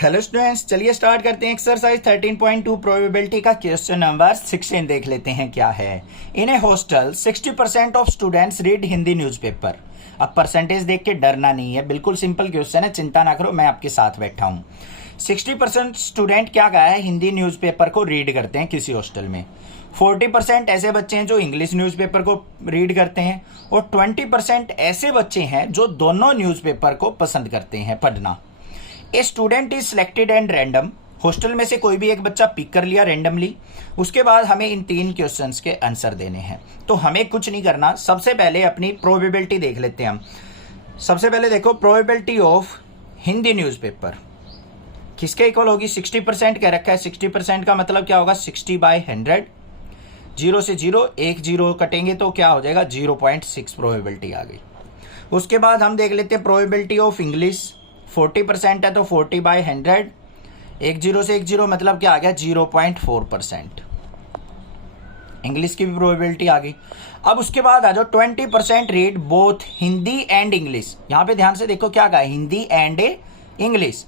Hello students, चलिए start करते हैं एक्सरसाइज 13.2 प्रोबेबिलिटी का क्वेश्चन नंबर 16 देख लेते हैं क्या है। In a hostel 60% of students read Hindi newspaper. अब परसेंटेज देख के डरना नहीं है, बिल्कुल सिंपल क्वेश्चन है, चिंता ना करो, मैं आपके साथ बैठा हूँ। 60% स्टूडेंट क्या कहा है, हिंदी न्यूज़पेपर को रीड करते हैं किसी हॉस्टल में। 40% ऐसे बच्चे हैं जो इंग्लिश न्यूज़पेपर को रीड करते हैं और 20% ऐसे बच्चे हैं जो दोनों न्यूज़पेपर को पसंद करते हैं पढ़ना। A student is selected and random. Hostel में से कोई भी एक बच्चा पिक कर लिया रैंडमली। उसके बाद हमें इन 3 क्वेश्चंस के आंसर देने हैं। तो हमें कुछ नहीं करना, सबसे पहले अपनी प्रोबेबिलिटी देख लेते हैं हम। सबसे पहले देखो प्रोबेबिलिटी ऑफ हिंदी न्यूज़पेपर किसके इक्वल होगी, 60% कह रखा है। 60% का मतलब क्या होगा, 60/100। 0 से 0, 1 0 कटेंगे तो क्या हो जाएगा, 0.6 प्रोबेबिलिटी आ गई। उसके बाद हम देख लेते हैं प्रोबेबिलिटी ऑफ इंग्लिश। 40% है तो 40/100। 1 0 से 1 0 मतलब क्या आ गया, 0.4%। इंग्लिश की भी प्रोबेबिलिटी आ गई। अब उसके बाद आ जाओ 20% read both Hindi and English. यहां पे ध्यान से देखो क्या कहा, हिंदी एंड इंग्लिश।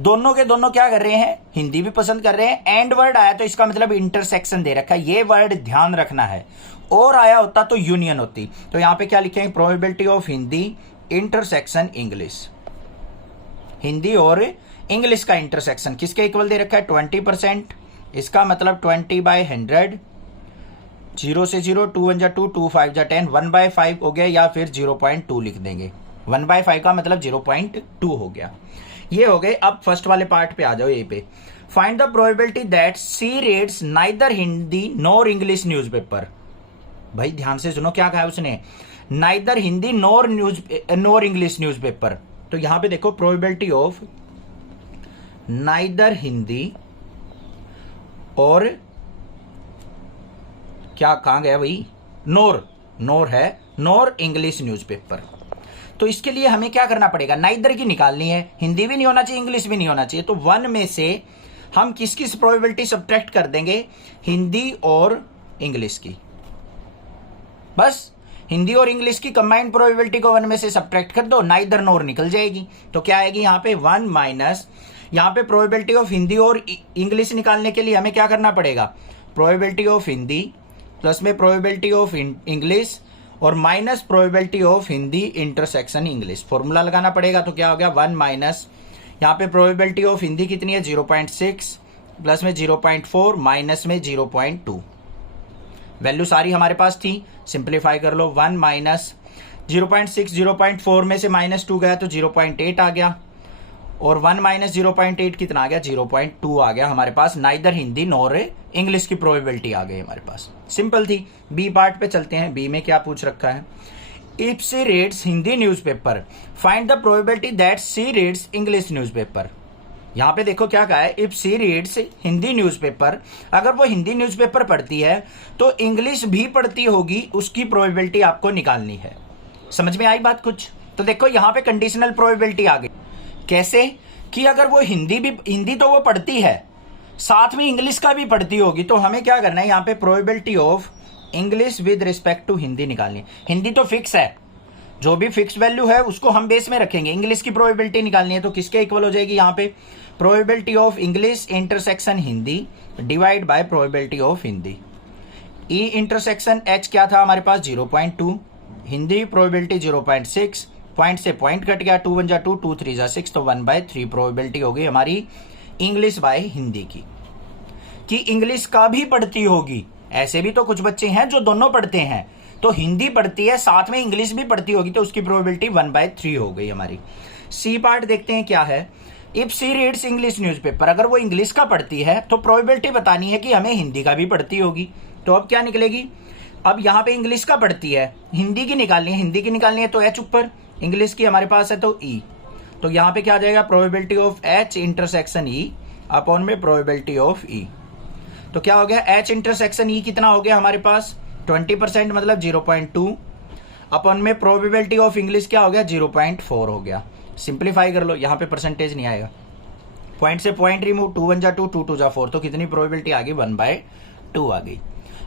दोनों के दोनों क्या कर रहे हैं, हिंदी भी पसंद कर रहे हैं। एंड वर्ड आया तो इसका मतलब इंटरसेक्शन दे रखा है, ये वर्ड ध्यान रखना है। और आया होता तो यूनियन होती। तो यहां पे क्या लिखेंगे, probability of Hindi intersection English. Hindi और इंग्लिश का इंटरसेक्शन किसके इक्वल दे रखा है, 20%। इसका मतलब 20/100। 0 से 0, 2 1 2, 2 5 10, 1/5 हो गया, या फिर 0.2 लिख देंगे। 1/5 का मतलब 0.2 हो गया। ये हो गए। अब फर्स्ट वाले पार्ट पे आ जाओ, ये पे find the probability that she reads neither Hindi nor English newspaper. भाई ध्यान से सुनो क्या कहा है उसने, neither Hindi nor English newspaper. तो यहां पे देखो प्रोबेबिलिटी ऑफ नाइदर हिंदी और क्या कहां गया भाई, नोर है, नोर इंग्लिश न्यूज़पेपर। तो इसके लिए हमें क्या करना पड़ेगा, नाइदर की निकालनी है। हिंदी भी नहीं होना चाहिए, इंग्लिश भी नहीं होना चाहिए। तो 1 में से हम किस किस प्रोबेबिलिटी सब्ट्रैक्ट कर देंगे, हिंदी और इंग्लिश की। बस हिंदी और इंग्लिश की कंबाइंड प्रोबेबिलिटी को 1 में से सब्ट्रैक्ट कर दो, नाइदर नोर निकल जाएगी। तो क्या आएगी यहां पे 1 माइनस, यहां पे प्रोबेबिलिटी ऑफ हिंदी और इंग्लिश निकालने के लिए हमें क्या करना पड़ेगा, प्रोबेबिलिटी ऑफ हिंदी प्लस में प्रोबेबिलिटी ऑफ इंग्लिश और minus probability of Hindi intersection English. Formula लगाना पड़ेगा। तो क्या हो गया, 1 माइनस, यहां पे प्रोबेबिलिटी ऑफ हिंदी कितनी है, 0.6 प्लस में 0.4 माइनस में 0.2। वैल्यू सारी हमारे पास थी, सिंप्लीफाई कर लो। 1 माइनस 0.6, 0.4 में से -2 गया तो 0.8 आ गया, और 1 माइनस 0.8 कितना आ गया, 0.2 आ गया हमारे पास। नाइदर हिंदी नॉर इंग्लिश की प्रोबेबिलिटी आ गई हमारे पास। सिंपल थी। बी पार्ट पे चलते हैं। बी में क्या पूछ रखा है, if she reads Hindi newspaper find the probability that she reads English newspaper. यहां पे देखो क्या कहा है, if she reads Hindi newspaper, अगर वो हिंदी न्यूज़पेपर पढ़ती है तो इंग्लिश भी पढ़ती होगी, उसकी प्रोबेबिलिटी आपको निकालनी है। समझ में आई बात कुछ। तो देखो यहां पे कंडीशनल प्रोबेबिलिटी आ गई। कैसे कि अगर वो हिंदी तो वो पढ़ती है, साथ में इंग्लिश का भी पढ़ती होगी, तो हमें क्या करना है, यहां पे probability of English with respect to Hindi निकालनी। हिंदी तो फिक्स है, जो भी फिक्स वैल्यू है उसको हम बेस में रखेंगे। इंग्लिश की प्रोबेबिलिटी निकालनी है तो किसके इक्वल हो जाएगी, यहां पे probability of English intersection Hindi divide by probability of Hindi. E intersection H क्या था हमारे पास, 0.2। हिंदी प्रोबेबिलिटी 0.6, पॉइंट से पॉइंट कट गया, 2 1 2, 2 3 6, तो 1/3 प्रोबेबिलिटी हो गई हमारी इंग्लिश बाय हिंदी की। कि इंग्लिश का भी पढ़ती होगी, ऐसे भी तो कुछ बच्चे हैं जो दोनों पढ़ते हैं, तो हिंदी पढ़ती है साथ में इंग्लिश भी पढ़ती होगी, तो उसकी प्रोबेबिलिटी 1/3 हो गई हमारी। सी पार्ट देखते हैं क्या है, if she reads English newspaper, अगर वो इंग्लिश का पढ़ती है तो प्रोबेबिलिटी बतानी है कि हमें हिंदी का भी पढ़ती होगी। तो अब क्या निकलेगी, अब यहां पे इंग्लिश का पढ़ती है, हिंदी की निकालनी है, हिंदी की निकालनी है तो एच ऊपर, इंग्लिश की हमारे पास है तो ई। तो यहां पे क्या आ जाएगा, probability of H intersection E upon में प्रोबेबिलिटी ऑफ ई। तो क्या हो गया, एच इंटरसेक्शन ई कितना हो गया हमारे पास, 20% मतलब 0.2 अपॉन में प्रोबेबिलिटी ऑफ इंग्लिश क्या हो गया, 0.4 हो गया। सिंप्लीफाई कर लो, यहां पे परसेंटेज नहीं आएगा, पॉइंट से पॉइंट रिमूव, 2 1 2, 2 2 4, तो कितनी प्रोबेबिलिटी आ गई, 1/2 आ गई।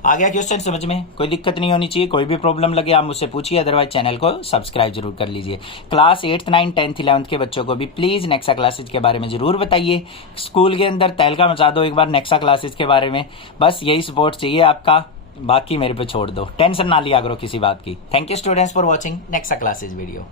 आ गया क्वेश्चन समझ में? कोई दिक्कत नहीं होनी चाहिए, कोई भी प्रॉब्लम लगे आप मुझसे पूछिए, अदरवाइज चैनल को सब्सक्राइब जरूर कर लीजिए। Class 8th 9th 10th 11th के बच्चों को भी प्लीज नेक्सा क्लासेज के बारे में जरूर बताइए। स्कूल के अंदर तहलका मचा दो एक बार नेक्सा क्लासेज के बारे में, बस यही सपोर्ट चाहिए आपका, बाकी मेरे पे छोड़ दो, टेंशन ना लिया करो किसी बात की। Thank you students for watching Nexa classes video.